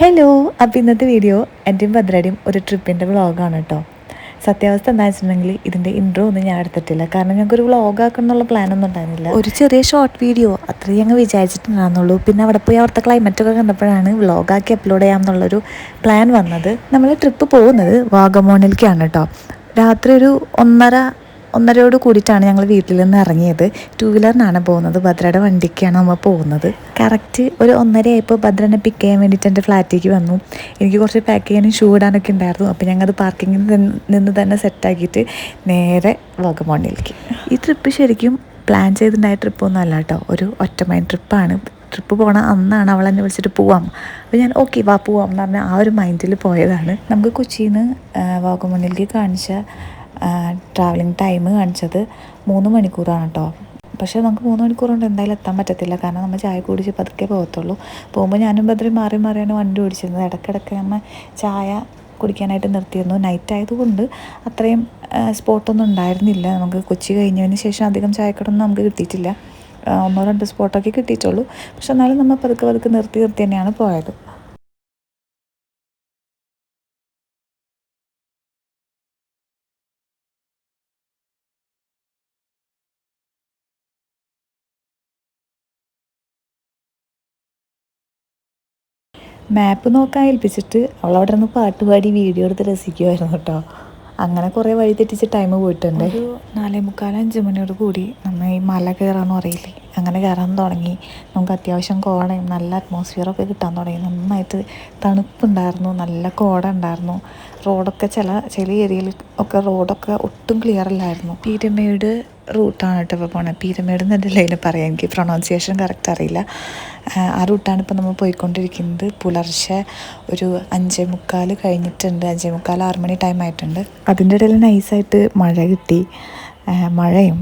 Hello, അപ്പോൾ ഇന്നത്തെ video എൻ്റെയും ഭദ്രയുടെയും ഒരു ട്രിപ്പിൻ്റെ വ്ളോഗാണ് കേട്ടോ. സത്യാവസ്ഥ എന്താ വെച്ചിട്ടുണ്ടെങ്കിൽ ഇതിൻ്റെ ഇൻട്രോ ഒന്നും ഞാൻ എടുത്തിട്ടില്ല. കാരണം ഞങ്ങൾക്കൊരു വ്ളോഗാക്കണം എന്നുള്ള പ്ലാനൊന്നും ഉണ്ടായിരുന്നില്ല. ഒരു ചെറിയ ഷോർട്ട് വീഡിയോ അത്രയും ഞങ്ങൾ വിചാരിച്ചിട്ടുണ്ടായിരുന്നുള്ളൂ. പിന്നെ അവിടെ പോയി അവിടുത്തെ ക്ലൈമറ്റൊക്കെ കണ്ടപ്പോഴാണ് വ്ളോഗാക്കി അപ്ലോഡ് ചെയ്യാമെന്നുള്ളൊരു പ്ലാൻ വന്നത്. നമ്മൾ ട്രിപ്പ് പോകുന്നത് വാഗമോണിലേക്കാണ് കേട്ടോ. രാത്രി ഒരു ഒന്നരയോട് കൂടിയിട്ടാണ് ഞങ്ങൾ വീട്ടിൽ നിന്ന് ഇറങ്ങിയത്. 2 വീലറിനാണ് പോകുന്നത്. ഭദ്രയുടെ വണ്ടിക്കാണ് നമ്മൾ പോകുന്നത്. കറക്റ്റ് ഒരു 1:30 ഭദ്രനെ പിക്ക് ചെയ്യാൻ വേണ്ടിയിട്ട് എൻ്റെ ഫ്ലാറ്റിലേക്ക് വന്നു. എനിക്ക് കുറച്ച് പാക്ക് ചെയ്യാനും ഷൂ ഇടാനൊക്കെ ഉണ്ടായിരുന്നു. അപ്പോൾ ഞങ്ങളത് പാർക്കിങ്ങിൽ നിന്ന് തന്നെ സെറ്റാക്കിയിട്ട് നേരെ വാഗമോണിലേക്ക്. ഈ ട്രിപ്പ് ശരിക്കും പ്ലാൻ ചെയ്തിട്ടുണ്ടായ ട്രിപ്പൊന്നും അല്ല കേട്ടോ. ഒരു ഒറ്റമൈൻഡ് ട്രിപ്പാണ്. ട്രിപ്പ് പോകണ അന്നാണ് അവൾ എന്നെ വിളിച്ചിട്ട് പോവാം. അപ്പോൾ ഞാൻ ഓക്കെ വാ പോവാം എന്ന് പറഞ്ഞാൽ ആ ഒരു മൈൻഡിൽ പോയതാണ്. നമുക്ക് കൊച്ചിയിൽ നിന്ന് വാഗമോണിലേക്ക് കാണിച്ച ട്രാവലിംഗ് ടൈം കാണിച്ചത് 3 മണിക്കൂറാണ് കേട്ടോ. പക്ഷേ നമുക്ക് 3 മണിക്കൂർ കൊണ്ട് എന്തായാലും എത്താൻ പറ്റത്തില്ല. കാരണം നമ്മൾ ചായ കുടിച്ച് പതുക്കെ പോകത്തുള്ളൂ. പോകുമ്പോൾ ഞാനും ഭദ്രയും മാറിയാണ് വണ്ടി ഓടിച്ചിരുന്നത്. ഇടയ്ക്കിടയ്ക്ക് നമ്മൾ ചായ കുടിക്കാനായിട്ട് നിർത്തിയിരുന്നു. നൈറ്റ് ആയതുകൊണ്ട് അത്രയും സ്പോട്ടൊന്നും ഉണ്ടായിരുന്നില്ല. നമുക്ക് കൊച്ചി കഴിഞ്ഞതിന് ശേഷം അധികം ചായക്കടൊന്നും നമുക്ക് കിട്ടിയിട്ടില്ല. 1-2 സ്പോട്ടൊക്കെ കിട്ടിയിട്ടുള്ളൂ. പക്ഷെ എന്നാലും നമ്മൾ പതുക്കെ നിർത്തി തന്നെയാണ് പോയത്. മാപ്പ് നോക്കാൻ ഏൽപ്പിച്ചിട്ട് അവളവിടെ നിന്ന് പാട്ട് പാടി വീഡിയോ എടുത്ത് രസിക്കുമായിരുന്നു കേട്ടോ. അങ്ങനെ കുറേ വഴി തെറ്റിച്ച് ടൈം പോയിട്ടുണ്ട്. ഒരു 4:45-5 മണിയോട് കൂടി നമ്മൾ ഈ മല കയറാമെന്ന് പറയില്ലേ, അങ്ങനെ കയറാൻ തുടങ്ങി. നമുക്ക് അത്യാവശ്യം കോടയും നല്ല അറ്റ്മോസ്ഫിയറൊക്കെ കിട്ടാൻ തുടങ്ങി. നന്നായിട്ട് തണുപ്പുണ്ടായിരുന്നു, നല്ല കോട ഉണ്ടായിരുന്നു. റോഡൊക്കെ ചില ഏരിയയിൽ ഒക്കെ റോഡൊക്കെ ഒട്ടും ക്ലിയർ അല്ലായിരുന്നു. പീരമേട് റൂട്ടാണ് കേട്ടോ ഇപ്പോൾ പോണത്. പീരമേട് എന്നല്ലേ അതിന് പറയാം, എനിക്ക് പ്രൊണൗൺസിയേഷൻ കറക്റ്റ് അറിയില്ല. ആ റൂട്ടാണ് ഇപ്പോൾ നമ്മൾ പോയിക്കൊണ്ടിരിക്കുന്നത്. പുലർച്ചെ ഒരു 5:45 കഴിഞ്ഞിട്ടുണ്ട്. 5:45-6 മണി ടൈം ആയിട്ടുണ്ട്. അതിൻ്റെ ഇടയിൽ നൈസായിട്ട് മഴ കിട്ടി. മഴയും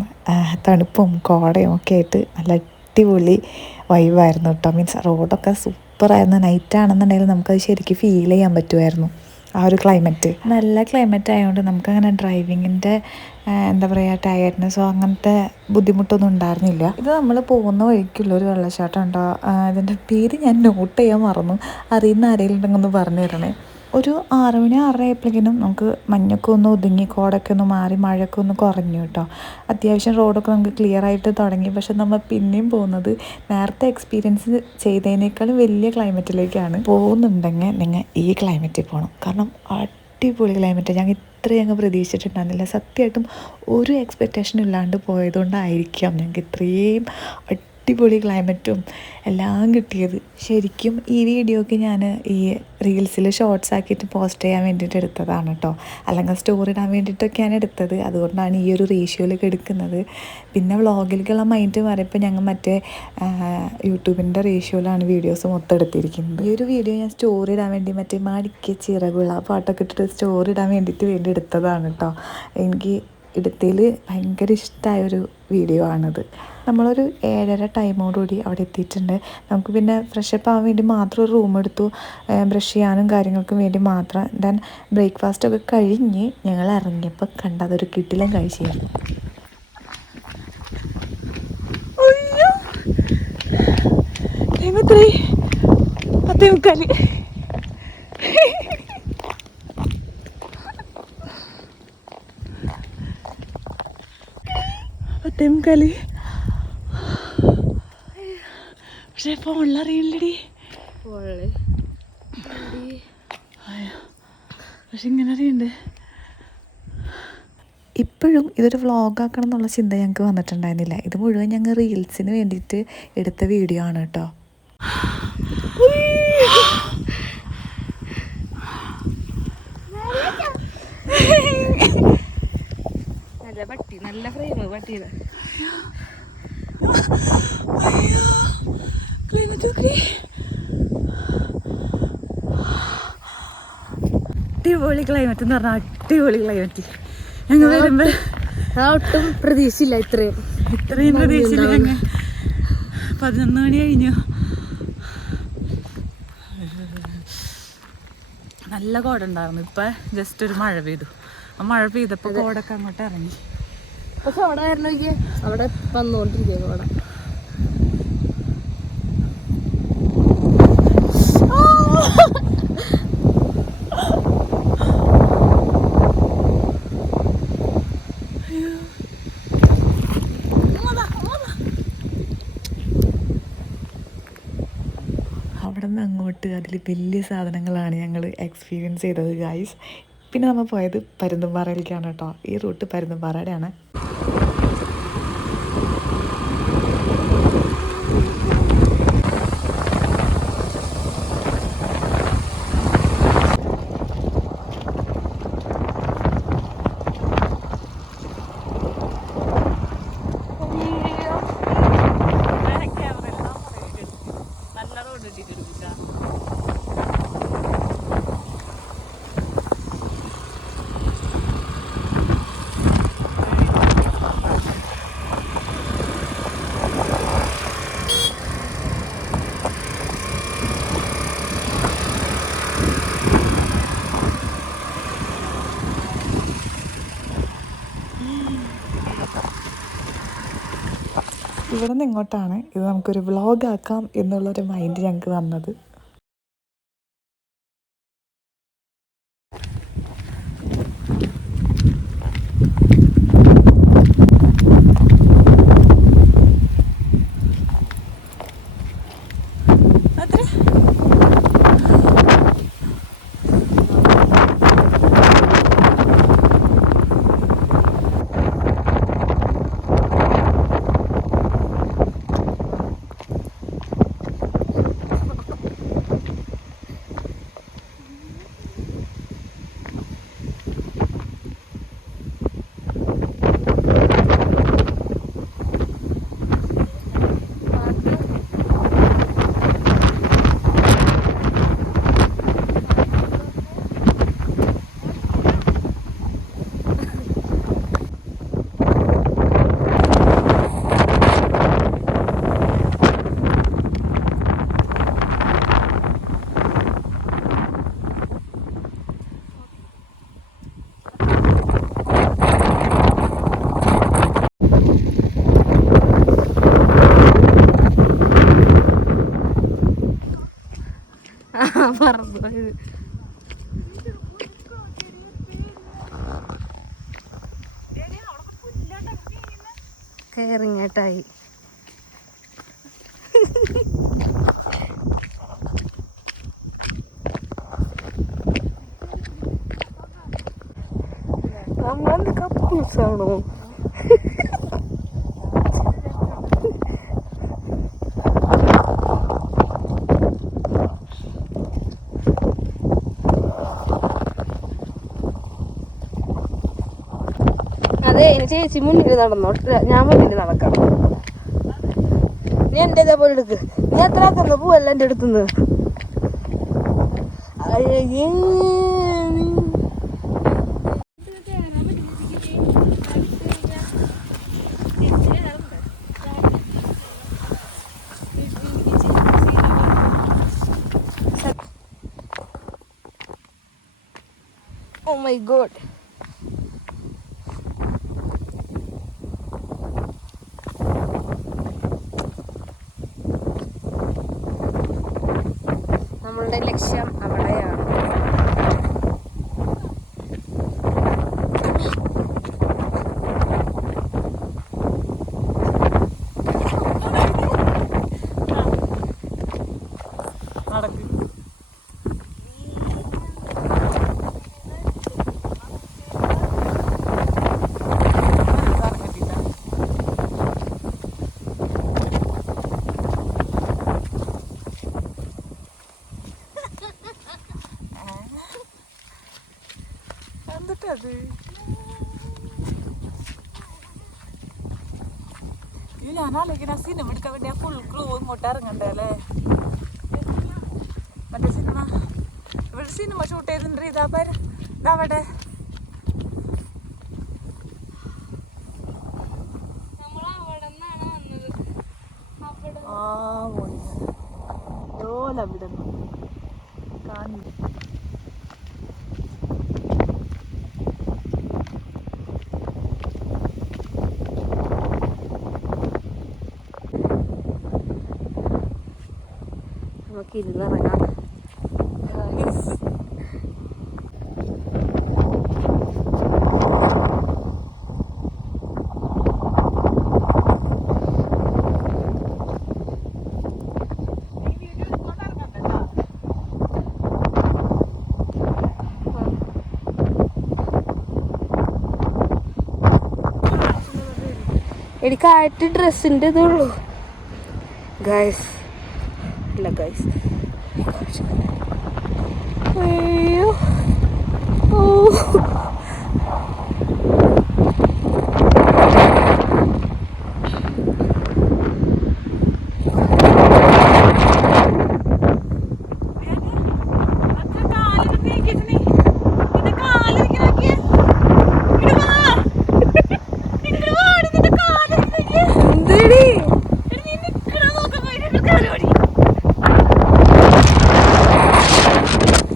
തണുപ്പും കോടയും ഒക്കെ ആയിട്ട് നല്ല അടിപൊളി വൈബായിരുന്നു കേട്ടോ. മീൻസ് റോഡൊക്കെ സൂപ്പറായിരുന്നു. നൈറ്റാണെന്നുണ്ടെങ്കിൽ നമുക്കത് ശരിക്കും ഫീൽ ചെയ്യാൻ പറ്റുമായിരുന്നു. ആ ഒരു ക്ലൈമറ്റ് നല്ല ക്ലൈമറ്റ് ആയതുകൊണ്ട് നമുക്കങ്ങനെ ഡ്രൈവിങ്ങിൻ്റെ എന്താ പറയുക ടയർഡ്നെസ്സോ അങ്ങനത്തെ ബുദ്ധിമുട്ടൊന്നും ഉണ്ടായിരുന്നില്ല. ഇത് നമ്മൾ പോകുന്ന വഴിക്കുള്ളൊരു വെള്ളച്ചാട്ടം ഉണ്ടോ. ഇതിൻ്റെ പേര് ഞാൻ നോട്ട് ചെയ്യാൻ മറന്നു. അറിയുന്ന ആരെങ്കിലും ഉണ്ടെങ്കിൽ ഒന്ന് പറഞ്ഞു തരണേ. ഒരു 6 മണി 6:30 ആയപ്പോഴേക്കും നമുക്ക് മഞ്ഞൊക്കെ ഒന്ന് ഒതുങ്ങി, കോടൊക്കെ ഒന്ന് മാറി, മഴയൊക്കെ ഒന്ന് കുറഞ്ഞു കേട്ടോ. അത്യാവശ്യം റോഡൊക്കെ നമുക്ക് ക്ലിയർ ആയിട്ട് തുടങ്ങി. പക്ഷെ നമ്മൾ പിന്നെയും പോകുന്നത് നേരത്തെ എക്സ്പീരിയൻസ് ചെയ്തതിനേക്കാളും വലിയ ക്ലൈമറ്റിലേക്കാണ്. പോകുന്നുണ്ടെങ്കിൽ നിങ്ങൾ ഈ ക്ലൈമറ്റിൽ പോകണം. കാരണം അടിപൊളി ക്ലൈമറ്റ്. ഞങ്ങൾ പ്രതീക്ഷിച്ചിട്ടുണ്ടായിരുന്നില്ല. സത്യമായിട്ടും ഒരു എക്സ്പെക്റ്റേഷനും ഇല്ലാണ്ട് പോയതുകൊണ്ടായിരിക്കാം ഞങ്ങൾക്ക് ഇത്രയും അടിപൊളി ക്ലൈമറ്റും എല്ലാം കിട്ടിയത്. ശരിക്കും ഈ വീഡിയോക്ക് ഞാൻ ഈ റീൽസിൽ ഷോർട്സ് ആക്കിയിട്ട് പോസ്റ്റ് ചെയ്യാൻ വേണ്ടിയിട്ട് എടുത്തതാണ് കേട്ടോ. അല്ലെങ്കിൽ സ്റ്റോറി ഇടാൻ വേണ്ടിയിട്ടൊക്കെയാണ് എടുത്തത്. അതുകൊണ്ടാണ് ഈ ഒരു റേഷ്യോയിലൊക്കെ എടുക്കുന്നത്. പിന്നെ വ്ളോഗിലേക്കുള്ള മൈൻഡ് മാറിയപ്പോൾ ഞങ്ങൾ മറ്റേ യൂട്യൂബിൻ്റെ റേഷ്യോയിലാണ് വീഡിയോസ് മൊത്തം എടുത്തിരിക്കുന്നത്. ഈ ഒരു വീഡിയോ ഞാൻ സ്റ്റോറി ഇടാൻ വേണ്ടി മറ്റേ മാടിക്ക ചിറകുള്ള പാട്ടൊക്കെ ഇട്ടിട്ട് സ്റ്റോറി ഇടാൻ വേണ്ടി എടുത്തതാണ് കേട്ടോ. എനിക്ക് എടുത്തതിൽ ഭയങ്കര ഇഷ്ടമായൊരു വീഡിയോ ആണിത്. നമ്മളൊരു 7:30 ടൈമോടുകൂടി അവിടെ എത്തിയിട്ടുണ്ട്. നമുക്ക് പിന്നെ ഫ്രഷപ്പ് ആവാൻ വേണ്ടി മാത്രം ഒരു റൂം എടുത്തു, ബ്രഷ് ചെയ്യാനും കാര്യങ്ങൾക്കും വേണ്ടി മാത്രം. ദെൻ ബ്രേക്ക്ഫാസ്റ്റൊക്കെ കഴിഞ്ഞ് ഞങ്ങൾ ഇറങ്ങിയപ്പോൾ കണ്ടതൊരു കിടിലൻ കാഴ്ചയായിരുന്നു. പക്ഷെ ഫോണിലറിയില്ലടി. പക്ഷെ ഇങ്ങനെ അറിയണ്ടേ. ഇപ്പോഴും ഇതൊരു വ്ളോഗാക്കണം എന്നുള്ള ചിന്ത ഞങ്ങൾക്ക് വന്നിട്ടുണ്ടായിരുന്നില്ല. ഇത് മുഴുവൻ ഞങ്ങൾ റീൽസിന് വേണ്ടിയിട്ട് എടുത്ത വീഡിയോ ആണ് കേട്ടോ. നല്ല ഫ്രെയിം പട്ടിയത്. അടിപൊളി ക്ലൈമറ്റ് എന്ന് പറഞ്ഞാൽ അടിപൊളി ക്ലൈമറ്റ്. ഞങ്ങൾ വരുമ്പോൾ ഒട്ടും പ്രതീക്ഷയില്ല. ഇത്രയും പ്രതീക്ഷയില്ല. ഞങ്ങൾ 11 മണി കഴിഞ്ഞു. നല്ല കോട ഉണ്ടായിരുന്നു. ഇപ്പം ജസ്റ്റ് ഒരു മഴ പെയ്തു. ആ മഴ പെയ്തപ്പോൾ കോടൊക്കെ അങ്ങോട്ട് ഇറങ്ങി. പക്ഷെ അവിടെ ആയിരുന്നു അവിടെ വന്നുകൊണ്ടിരിക്കുക കോട. അതിൽ വലിയ സാധനങ്ങളാണ് ഞങ്ങൾ എക്സ്പീരിയൻസ് ചെയ്തത് ഗായ്സ്. പിന്നെ നമ്മൾ പോയത് പരുന്തുംപാറയിലേക്കാണ് കേട്ടോ. ഈ റൂട്ട് പരുന്തുംപാറയുടെയാണ്. ഇവിടെ നിന്ന് ഇങ്ങോട്ടാണ് ഇത് നമുക്കൊരു വ്ളോഗ് ആക്കാം എന്നുള്ളൊരു മൈൻഡ് ഞങ്ങൾക്ക് വന്നത്. പറന്നു കയറിങ്ങേട്ടായി. നമ്മളെന്ത് കപ്പൂസാണോ? അതെ, ഇനി ചേച്ചി മുന്നിൽ നടന്നോ, ഞാൻ മുന്നിൽ നടക്കാം. നീ എൻ്റെ ഇതേപോലെ എടുക്ക്. നീ എത്ര ആക്കുന്ന പോവല്ല എൻ്റെ അടുത്തുനിന്ന്. Oh my god. നമ്മളുടെ ലക്ഷ്യം അവിടെയാണ്. എന്തിട്ടത്? ഞാനാലോചിക്കുന്ന സിനിമ എടുക്കാൻ വേണ്ടി ആ ഫുൾ ക്രൂ ഇങ്ങോട്ട് ഇറങ്ങണ്ടേ അല്ലേ? മറ്റേ സിനിമ ഇവിടെ സിനിമ ഷൂട്ട് ചെയ്തിട്ടുണ്ട്. ഇതവിടെ അവിടെ കാണി. നമുക്ക് ഇരുന്നിറങ്ങാം. എനിക്കായിട്ട് ഡ്രസ്സിൻ്റെ ഇതുള്ളൂ ഗൈസ്. ഇല്ല ഗൈസ്, അയ്യോ ഓ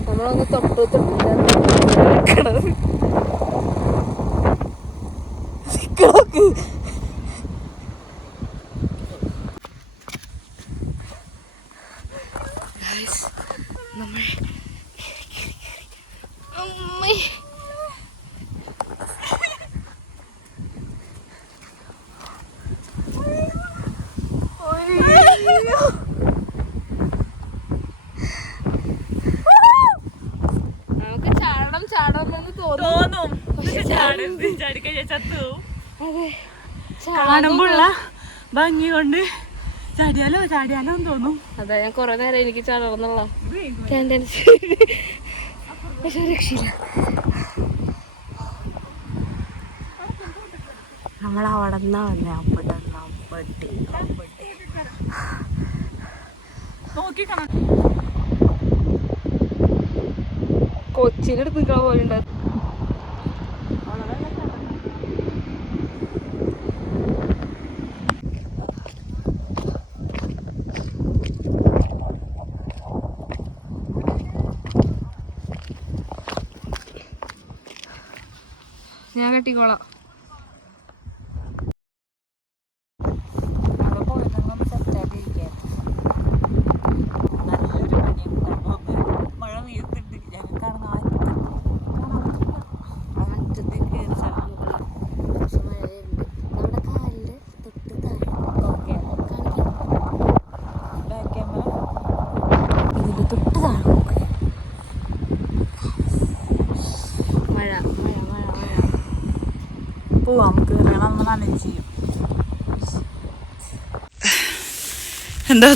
നമ്മളൊന്ന് തൊട്ട് കാണുമ്പോഴുള്ള ഭംഗി കൊണ്ട് ചാടിയാലോ തോന്നും. അതാ ഞാൻ കൊറേ നേരം എനിക്ക് ചടർന്നുള്ള പക്ഷെ രക്ഷയില്ല. നമ്മൾ അവിടെ നിന്നാ വന്നേ കൊച്ചിനെടുത്ത് നിൽക്കാൻ പോലുണ്ട്. ഞാൻ കെട്ടിക്കോളാം. എന്താ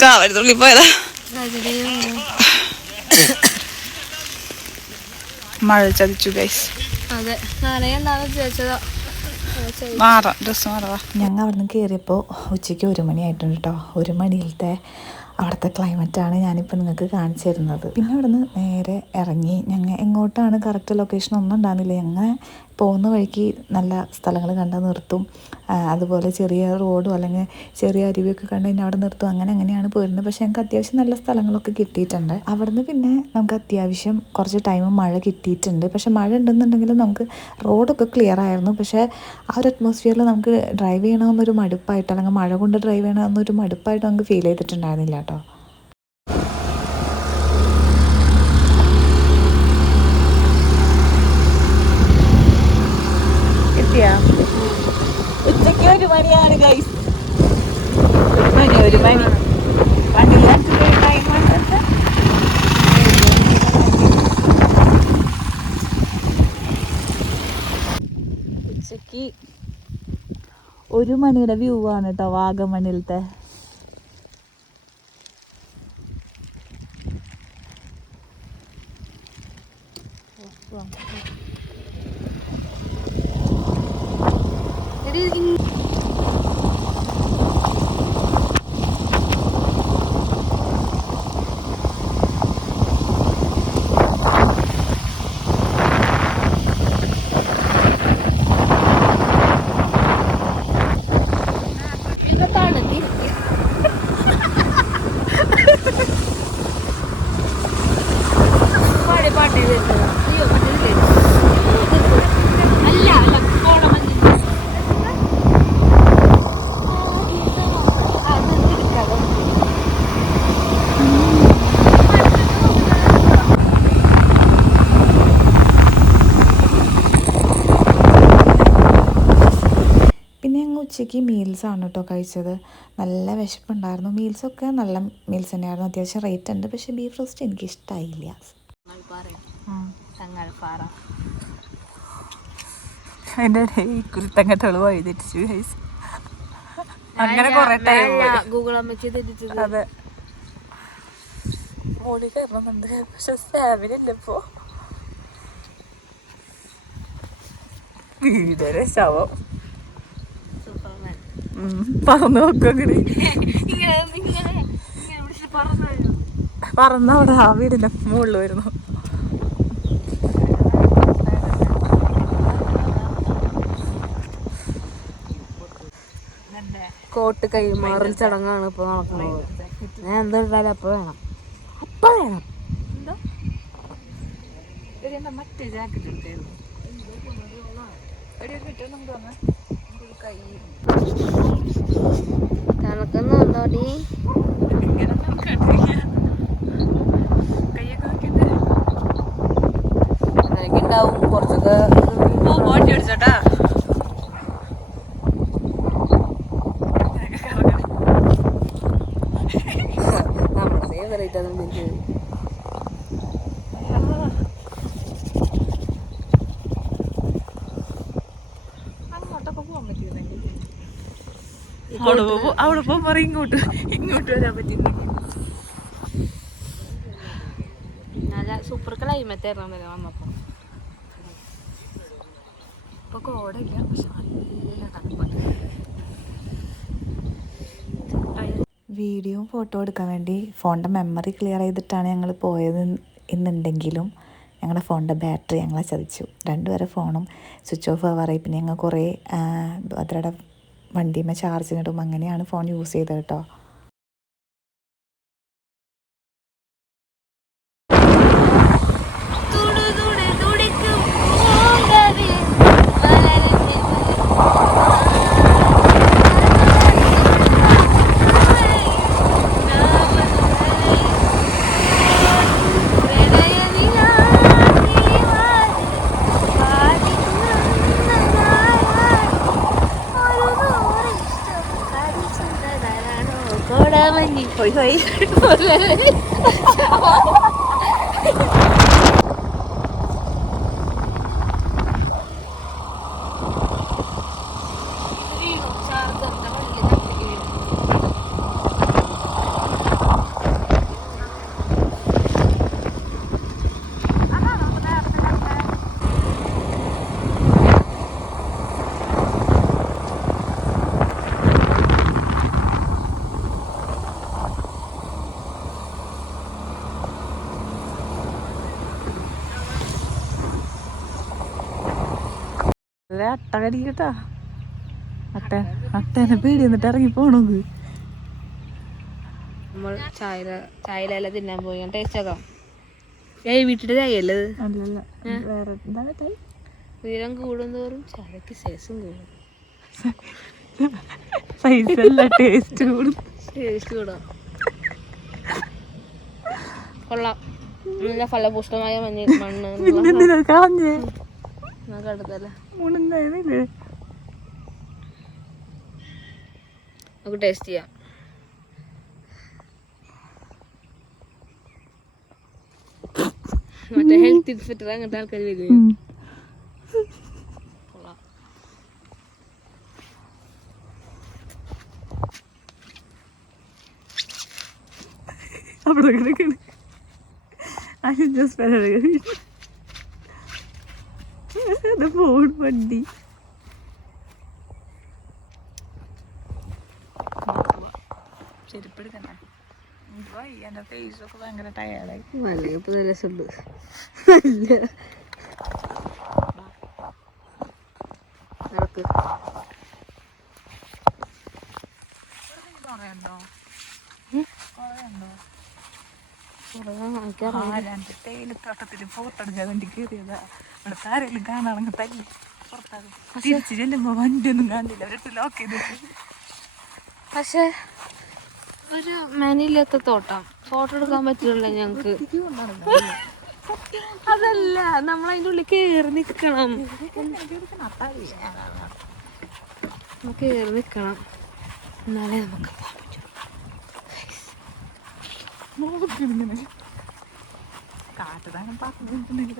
കാവലത്തുള്ളി പോയതാ. മഴ ചതിച്ചു ഗൈസ്. അതെ, നനയുണ്ടാന്ന് ചോദിച്ചതാ. മാറാം, ഡ്രസ്സ് മാറാ. ഞങ്ങൾ അവിടെ നിന്ന് കയറിയപ്പോൾ ഉച്ചയ്ക്ക് 1 മണിയായിട്ടുണ്ട് കേട്ടോ. 1 മണിയിലത്തെ അവിടുത്തെ ക്ലൈമറ്റാണ് ഞാനിപ്പോൾ നിങ്ങൾക്ക് കാണിച്ചു തരുന്നത്. പിന്നെ അവിടെ നിന്ന് നേരെ ഇറങ്ങി ഞങ്ങൾ എങ്ങോട്ടാണ് കറക്റ്റ് ലൊക്കേഷൻ ഒന്നും ഉണ്ടാകുന്നില്ല. ഞങ്ങൾ പോകുന്ന വഴിക്ക് നല്ല സ്ഥലങ്ങൾ കണ്ട് നിർത്തും. അതുപോലെ ചെറിയ റോഡും അല്ലെങ്കിൽ ചെറിയ അരുവിയൊക്കെ കണ്ട് കഴിഞ്ഞാൽ അവിടെ നിർത്തും. അങ്ങനെയാണ് പോയിരുന്നത്. പക്ഷേ ഞങ്ങൾക്ക് അത്യാവശ്യം നല്ല സ്ഥലങ്ങളൊക്കെ കിട്ടിയിട്ടുണ്ട്. അവിടുന്ന് പിന്നെ നമുക്ക് അത്യാവശ്യം കുറച്ച് ടൈം മഴ കിട്ടിയിട്ടുണ്ട്. പക്ഷേ മഴ ഉണ്ടെന്നുണ്ടെങ്കിലും നമുക്ക് റോഡൊക്കെ ക്ലിയർ ആയിരുന്നു. പക്ഷേ ആ ഒരു അറ്റ്മോസ്ഫിയറിൽ നമുക്ക് ഡ്രൈവ് ചെയ്യണമെന്നൊരു മടുപ്പായിട്ട് അല്ലെങ്കിൽ മഴ കൊണ്ട് ഡ്രൈവ് ചെയ്യണമെന്നൊരു മടുപ്പായിട്ട് നമുക്ക് ഫീൽ ചെയ്തിട്ടുണ്ടായിരുന്നില്ല കേട്ടോ. ഉച്ചക്ക് 1 മണിയാണ് ഗൈസ്. 1 മണി ഉച്ചക്ക് 1 മണിയുടെ വ്യൂ ആണ് കേട്ടോ വാഗമണിലത്തെ. ഉച്ചയ്ക്ക് മീൽസാണ് കേട്ടോ കഴിച്ചത്. നല്ല വിശപ്പുണ്ടായിരുന്നു. മീൽസൊക്കെ നല്ല മീൽസ് തന്നെയായിരുന്നു. അത്യാവശ്യം റേറ്റ് ഉണ്ട്. പക്ഷേ ബീഫ് റോസ്റ്റ് എനിക്ക് ഇഷ്ടമായില്ല. അതിന്റെ ഈ കുരുത്തങ്കട്ടോള് വഴി തെറ്റിച്ചു ഗൈസ്. അങ്ങനെ കൊറേ ടൈം ഗൂഗിൾ അമ്മയ്ക്ക് തെറ്റിച്ചത്. അതെ മോളി കയറണമെന്നുണ്ട് പക്ഷെ സ്റ്റാമിനില്ല ഇപ്പോ. വീടൊരു ശവം സൂപ്പർമാൻ പറന്ന് നോക്കങ്ങട് പറന്നവിടെ ആ വീടിന്റെ മുകളിൽ വരുന്നു. കോട്ട് കൈമാറൽ ചടങ്ങാണ് ഇപ്പൊ നടക്കുന്നത്. ഞാൻ എന്താ ഇട്ടാലും അപ്പൊ വേണം. മറ്റേ ജാക്കറ്റ് എടുത്തായിരുന്നു. തണുക്കുന്നുണ്ടോടി? ഉണ്ടാവും കുറച്ചൊക്കെ ബോട്ടി അടിച്ചോട്ടാ. നമ്മുടെ ഫേവറേറ്റ് ആണ് എനിക്ക്. അവിടെ പോകുമ്പോ ഇങ്ങോട്ട് വരാൻ പറ്റില്ലെങ്കിൽ നല്ല സൂപ്പർ ക്ലൈമറ്റ് ആയിരുന്നു വന്നപ്പോ. ഇപ്പൊ കോടയില്ല പക്ഷെ നല്ല തണുപ്പാണ്. വീഡിയോയും ഫോട്ടോ എടുക്കാൻ വേണ്ടി ഫോണിൻ്റെ മെമ്മറി ക്ലിയർ ചെയ്തിട്ടാണ് ഞങ്ങൾ പോയത് എന്നുണ്ടെങ്കിലും ഞങ്ങളുടെ ഫോണിൻ്റെ ബാറ്ററി ഞങ്ങളെ ചതിച്ചു. രണ്ടുപേരെ ഫോണും സ്വിച്ച് ഓഫ് ആവാറായി. പിന്നെ ഞങ്ങൾ കുറേ ഭദ്രയുടെ വണ്ടിയുമ്മ ചാർജിനിടും അങ്ങനെയാണ് ഫോൺ യൂസ് ചെയ്തത് കേട്ടോ. Hoi hoi. അല്ല അട്ട കടിക്കട്ടാ. അട്ടേനെ പേടി എന്നിട്ട് ഇറങ്ങി പോണത്. നമ്മൾ ചായല തിന്നാൻ പോയി ടേസ്റ്റ് ആക്കാം. ഏയ് വീട്ടിന്റെ ചായല്ലേ ഇത്? അല്ലല്ല വേറെ എന്താണ് തൈ? ഉയരം കൂടുന്തോറും ചായക്ക് ശേഷം കൂടും. സൈസല്ല ടേസ്റ്റ് കൂടും. ടേസ്റ്റ് കൂടാം. കൊള്ളാം. നല്ല ഫലപുഷ്ടമായ മണ്ണ് കളഞ്ഞേ അടുത്തല്ലേ മുണുണ്ടായിരുന്നില്ലേ? നമുക്ക് ടേസ്റ്റ് ചെയ്യാം. മറ്റേ ഹെൽത്ത് ഇൻസ്പെക്ടർ അങ്ങനത്തെ ആൾക്കാർ വരും. അവിടെ കിടക്കണ് ഫോൺ വണ്ടി ചെരുപ്പെടുക്കണ്ട. എന്റെ ഫേസൊക്കെ ഭയങ്കര ടയേർഡായി. നല്ല രസമുണ്ട്. തേയിലത്തോട്ടത്തില് പോത്തെടുക്കാൻ വേണ്ടി കയറിയതാ. ഇവിടെ താരെങ്കിലും കാണാണെങ്കിൽ തല്ലി പുറത്താകും. തിരിച്ച് ചെല്ലുമ്പോ വണ്ടിയൊന്നും കാണില്ല. അവരിട്ട് ലോക്ക് ചെയ്ത്. പക്ഷെ ഒരു മെനയില്ലാത്ത തോട്ടം. ഫോട്ടോ എടുക്കാൻ പറ്റില്ല ഞങ്ങക്ക്. അതല്ല, നമ്മളതിൻ്റെ ഉള്ളിൽ കേറി നിക്കണം. കേറി നിക്കണം, എന്നാലേ നമുക്ക് പോകാൻ പറ്റുള്ളൂ. കാട്ടുതാനം പറഞ്ഞിട്ടുണ്ടെങ്കിൽ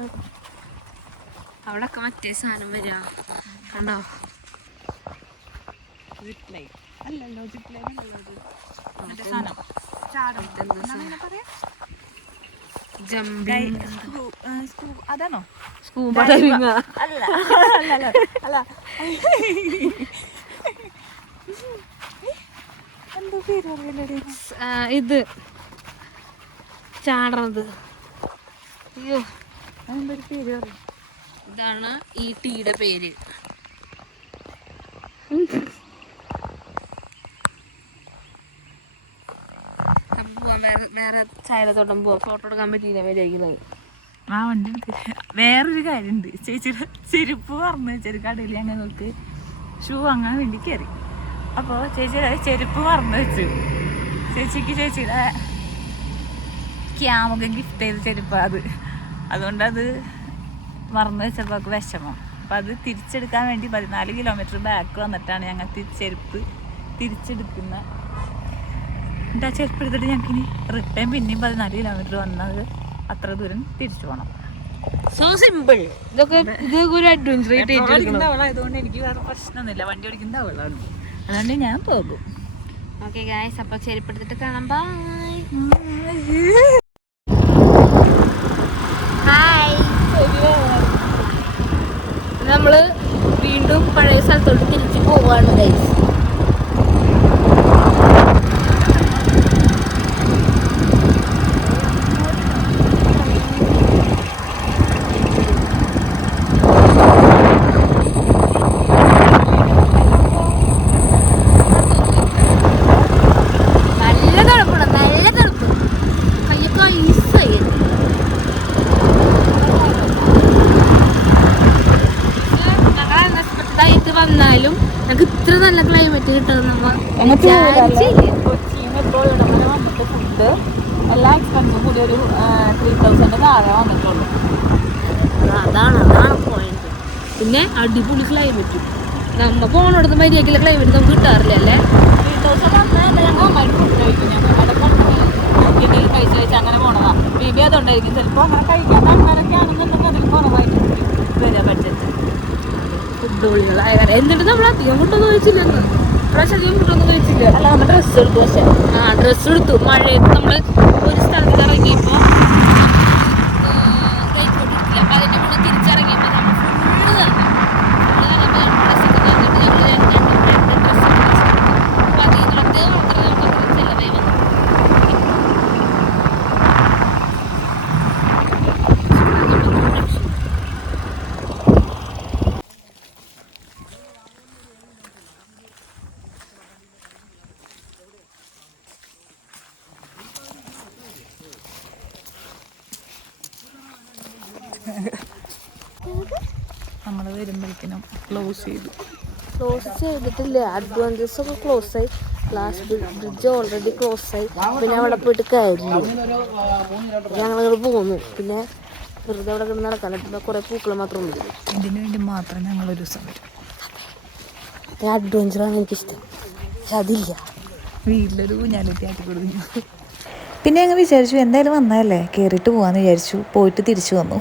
അവിടെ ഒക്കെ മറ്റേ സാധനം വരാ കണ്ടോ അല്ലല്ലോ അതാണോ സ്കൂബ ഡൈവിംഗ് അല്ല അല്ല അല്ല എന്തോ പേര് പറയല്ലേ ഇത് ചാടണത് അയ്യോ അതെന്തൊരു പേര് പറയും ഇതാണ് ഈ ടീയുടെ പേര് വേറെ ചായത്തോട്ടം പോവാ ഫോട്ടോ എടുക്കാൻ പറ്റിയില്ല വരിക്കുന്നത് ആ വണ്ടി വേറൊരു കാര്യമുണ്ട് ചേച്ചിയുടെ ചെരുപ്പ് പറഞ്ഞു വെച്ചൊരു കടയിൽ ഞങ്ങൾക്ക് ഷൂ വാങ്ങാൻ വേണ്ടി കയറി അപ്പോൾ ചേച്ചിയുടെ ചെരുപ്പ് മറന്നു വെച്ചു ചേച്ചിയുടെ ക്യാമൊക്കെ ഗിഫ്റ്റ് ചെയ്ത ചെരുപ്പ് അതുകൊണ്ടത് മറന്നു വെച്ചപ്പോൾ അവൾക്ക് വിഷമം അപ്പോൾ അത് തിരിച്ചെടുക്കാൻ വേണ്ടി 14 കിലോമീറ്റർ ബാക്ക് വന്നിട്ടാണ് ഞങ്ങൾ ചെരുപ്പ് തിരിച്ചെടുക്കുന്ന എന്നിട്ട് ആ ചെരുപ്പ് എടുത്തിട്ട് ഞങ്ങൾക്ക് ഇനി റിട്ടേൺ പിന്നെയും 14 കിലോമീറ്റർ വന്നത് അത്ര ദൂരം തിരിച്ചു പോകണം. So simple. ഇതൊക്കെ ഒരു അഡ്വഞ്ചർ അവളായതുകൊണ്ട് എനിക്ക് വേറെ പ്രശ്നമൊന്നുമില്ല. വണ്ടി ഓടിക്കുന്ന അവളാണ്, അതുകൊണ്ട് ഞാൻ പോകും. ഓക്കെ ഗായ്സ്, അപ്പോൾ ചെരുപ്പെടുത്തിട്ട് കാണാം. ബൈ. ഹായ്. നമ്മള് വീണ്ടും പഴയ സ്ഥലത്തോട്ട് തിരിച്ചു പോവാണ് ഗൈസ്. വന്നാലും ഞങ്ങൾക്ക് ഇത്ര നല്ല ക്ലൈമറ്റ് കിട്ടുന്നത് ഫുഡ് എല്ലാ എക്സ്പെൻസും കൂടി ഒരു 3000 താഴെ വന്നിട്ടുള്ളൂ. അതാണ് പോയിന്റ്. പിന്നെ അടിപൊളി ക്ലൈമറ്റ്. നമ്മ പോണോടത്ത് മര്യാദക്കുള്ള ക്ലൈമറ്റ് നമുക്ക് കിട്ടാറില്ല അല്ലേ. 3000 ഞങ്ങൾ ഫുഡ് കഴിക്കും. ഞങ്ങൾ ഇടയിൽ പൈസ വെച്ച് അങ്ങനെ പോണതാ. ബേബി അതുകൊണ്ടായിരിക്കും ചിലപ്പോൾ അങ്ങനെ കഴിക്കാൻ അങ്ങനെയൊക്കെ ആണെന്നുണ്ടെങ്കിൽ അതിൽ കുറവായിട്ട് വരിക ബഡ്ജറ്റ്. ഫുഡ് പൊളികളായ എന്നിട്ട് നമ്മൾ അധികം ഫുഡൊന്നും കഴിച്ചില്ല. പ്രാവശ്യം അധികം ഫുഡൊന്നും കഴിച്ചില്ല. അല്ല, നമ്മൾ ഡ്രസ്സ് എടുത്തു. പക്ഷേ ഡ്രസ്സ് എടുത്തു. മഴയത്ത് നമ്മൾ ഒരു സ്ഥലത്ത് ഇറങ്ങിയപ്പോൾ കഴിച്ചോണ്ടിരിക്കില്ല. അപ്പം അതിൻ്റെ കൂടെ തിരിച്ചിറങ്ങിയപ്പോൾ നമ്മൾ ഫുള്ള് തന്നെ ഡ്രസ്സൊക്കെ തന്നിട്ട് ഞങ്ങൾ രണ്ട് ഡ്രസ്സ് അപ്പം അത് ഇതിലൊക്കെ മാത്രമേ നമുക്ക് ചിലവായി വന്നു. നമ്മൾ വരുമ്പോഴേക്കിനും ക്ലോസ് ചെയ്തിട്ടില്ല. അഡ്വാൻറ്റേജ് ഒക്കെ ക്ലോസ് ആയി. ഗ്ലാസ് ബ്രിഡ്ജ് ഓൾറെഡി ക്ലോസ് ആയി. പിന്നെ അവിടെ പോയിട്ട് കയറില്ല. ഞങ്ങളിവിടെ പോന്നു. പിന്നെ വെറുതെ അവിടെ കിടന്ന് നടക്കാൻ പറ്റുന്ന കുറേ പൂക്കൾ മാത്രമേ ഉള്ളൂ. ഇതിനു വേണ്ടി മാത്രം ഞങ്ങളൊരു ദിവസം വരും. അഡ്വഞ്ചറാണ് എനിക്കിഷ്ടം. പക്ഷെ അതില്ല. വീട്ടിലൊരു ഊഞ്ഞാലെത്തി ആട്ടി കൊടുക്കും. പിന്നെ ഞങ്ങൾ വിചാരിച്ചു എന്തായാലും വന്നതല്ലേ കയറിയിട്ട് പോകാമെന്ന് വിചാരിച്ചു. പോയിട്ട് തിരിച്ചു വന്നു.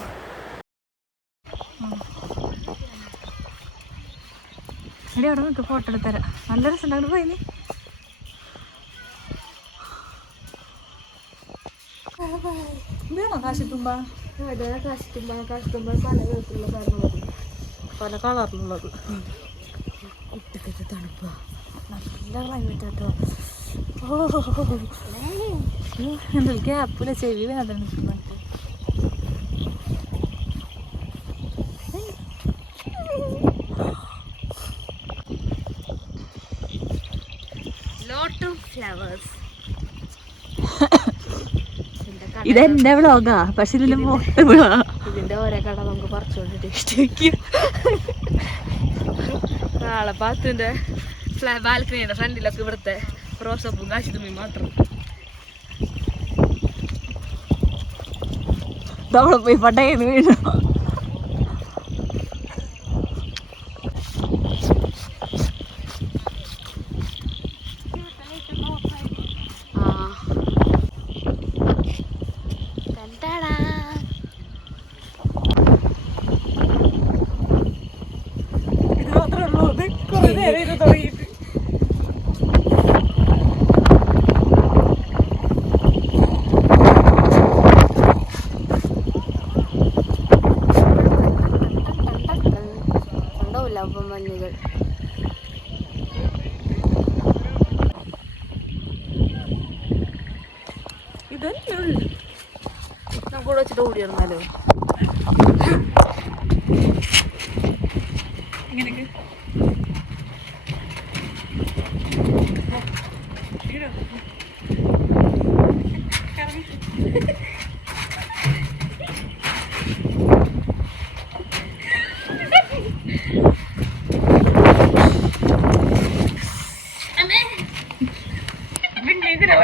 എടി അവിടെ നിൽക്ക്, ഫോട്ടോ എടുത്തരാം. നല്ല രസം ഉണ്ടാവും. പോയിനി ഇതാണോ കാശിത്തുമ്പ? കാശിത്തുമ്പ പല വിധത്തിലുള്ള കാര്യങ്ങളുണ്ട്, പല കളറിലുള്ളത്. കുട്ടിക്കൊക്കെ തണുപ്പാ, നല്ല ക്ലൈമറ്റ് കേട്ടോ. എന്താ ഗ്യാപ്പില്ല, ചെവി വേദന നിൽക്കുന്നു. ഇതെന്റെ വ്ളോഗാ, പക്ഷെ ഇതിന്റെ ഓരോ കട നമുക്ക് പറിച്ചുകൊണ്ട് ടേസ്റ്റ് വയ്ക്കും. നാളെ പാത്തുന്റെ ബാൽക്കണിയുടെ ഫ്രണ്ടിലൊക്കെ ഇവിടുത്തെ റോസപ്പും കാശിത്തുമ്പിയും മാത്രം. അവിടെ പോയി പട്ടയെന്ന് വീണു. നമുക്ക് ഇവിടെ വെച്ചിട്ട് ഓടി ഇറങ്ങാലോ. ഇങ്ങനെയൊക്കെ പിന്നെ ഇതിനെ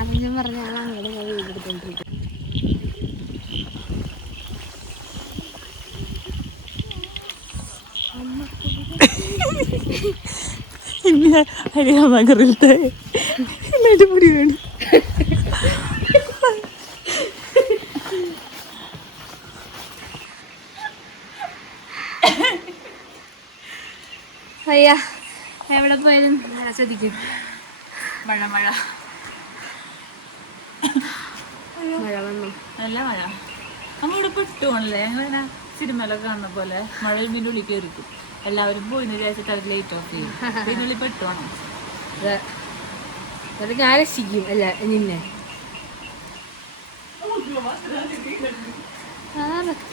അറിഞ്ഞു പറഞ്ഞ ആളാണ് വീടെടുത്തോണ്ടിരിക്കുന്നത്. പിന്നെ ഹരിയാനഗറിലത്തെ അടിപൊളി വേണം. അയ്യാ എവിടെ പോയാലും ശ്രദ്ധിക്കും. മഴ മഴ മഴ വന്നു, നല്ല മഴ. നമ്മളിവിടെ പെട്ടുപോണല്ലേ, ഞങ്ങളിങ്ങനെ സിനിമയിലൊക്കെ കാണുന്ന പോലെ മഴയിൽ പിന്നെ ഉള്ളിൽ കയറിക്കും. എല്ലാവരും പോയി വിചാരിച്ചിട്ട് അത് ലേറ്റ് ഓഫ് ചെയ്യും. പിന്നെ ഉള്ളിൽ പെട്ടുപോണം. എന്നിട്ട് ഞാൻ രക്ഷിക്കും അല്ല നിന്നെ.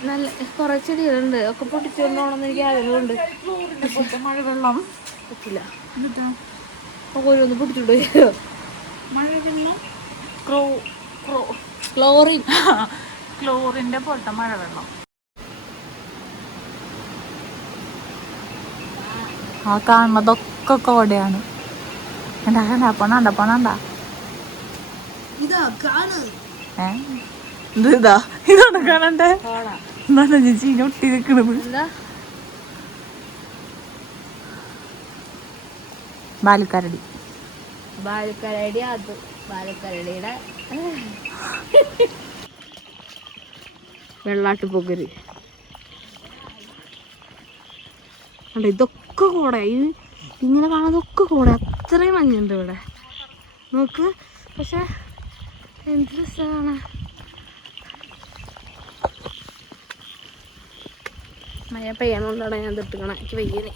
നല്ല കുറെ ചെടികളുണ്ട്, ഒക്കെ പൊട്ടിച്ചുകൊണ്ടോണെന്ന് എനിക്ക് ആഗ്രഹമുണ്ട്. മഴ വെള്ളം പറ്റില്ല, ഓരോന്ന് പൊട്ടിച്ചുകൊണ്ട് മഴ വെള്ളം ക്ലോറിൻ ക്ലോറിന്റെ പൊട്ട മഴ വെള്ളം. ആ കാണുന്നതൊക്കെ കോടയാണ്. എന്താ പണണ്ട ഇതാ ഇതാണ് കാണണ്ടേ. എന്താണ് ചേച്ചി ഒട്ടി നിൽക്കണത്? എന്താ ബാലുക്കരടി. ബാലുക്കരടി, അത് ബാലുക്കരടിയുടെ വെള്ളാട്ടുപോക്കര്. അല്ല ഇതൊക്കെ കോട, ഇങ്ങനെ കാണാതൊക്കെ കോട. അത്രയും മഞ്ഞുണ്ട് ഇവിടെ നോക്ക്. പക്ഷെ എന്ത് രസമാണ്. മഴ പെയ്യണോണ്ടാണ് ഞാൻ തിട്ടുകണം. എനിക്ക് വയ്യനെ.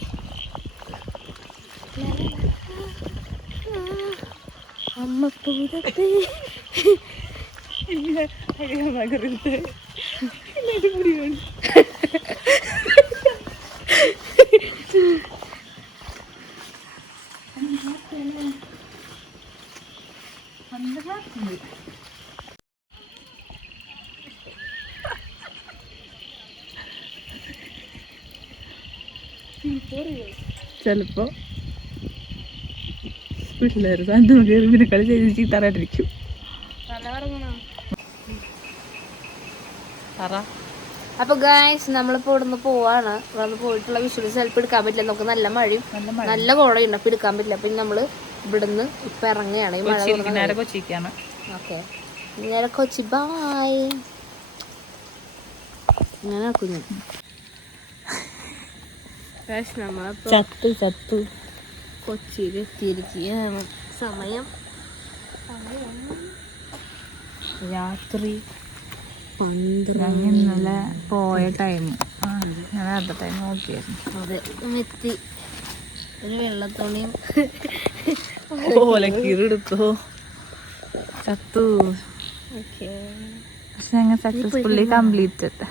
അമ്മ പൂരത്തെ ഹരിയാനഗറിലത്തെ അടിപൊളി വേണം. ചിലപ്പോ പിള്ളേർ സാധനം കയറി പിന്നെ കളി ചെയ്ത് ചീത്താറായിട്ടിരിക്കും. അപ്പൊ ഗായ്സ് നമ്മളിപ്പോ ഇവിടുന്ന് പോവാണ്. ഇവിടുന്ന് പോയിട്ടുള്ള വിഷ്വൽസ് ചിലപ്പോൾ എടുക്കാൻ പറ്റില്ല. നമുക്ക് നല്ല മഴയും നല്ല കോടയുണ്ട്, അപ്പൊ എടുക്കാൻ പറ്റില്ല. പിന്നെ നമ്മള് ഇവിടുന്ന് ഇപ്പൊ ഇറങ്ങുകയാണ്. ഈ മഴ കൊച്ചിക്കാണ്. ഓക്കെ, നേരെ കൊച്ചി. ബായ്. അങ്ങനെ കുഞ്ഞു ചത്തു കൊച്ചിയിൽ എത്തിയിരിക്കുകയാണ്. സമയം രാത്രി 12. ഇന്നലെ പോയ ടൈം ഞാൻ അടുത്ത ടൈം നോക്കിയായിരുന്നു. അതെ, എത്തി. ഒരു വെള്ളത്തുണിയും ഓലക്കീറെടുത്തോ ചത്തു. ഓക്കെ, പക്ഷെ ഞങ്ങൾ സക്സസ്ഫുള്ളി കംപ്ലീറ്റഡ്.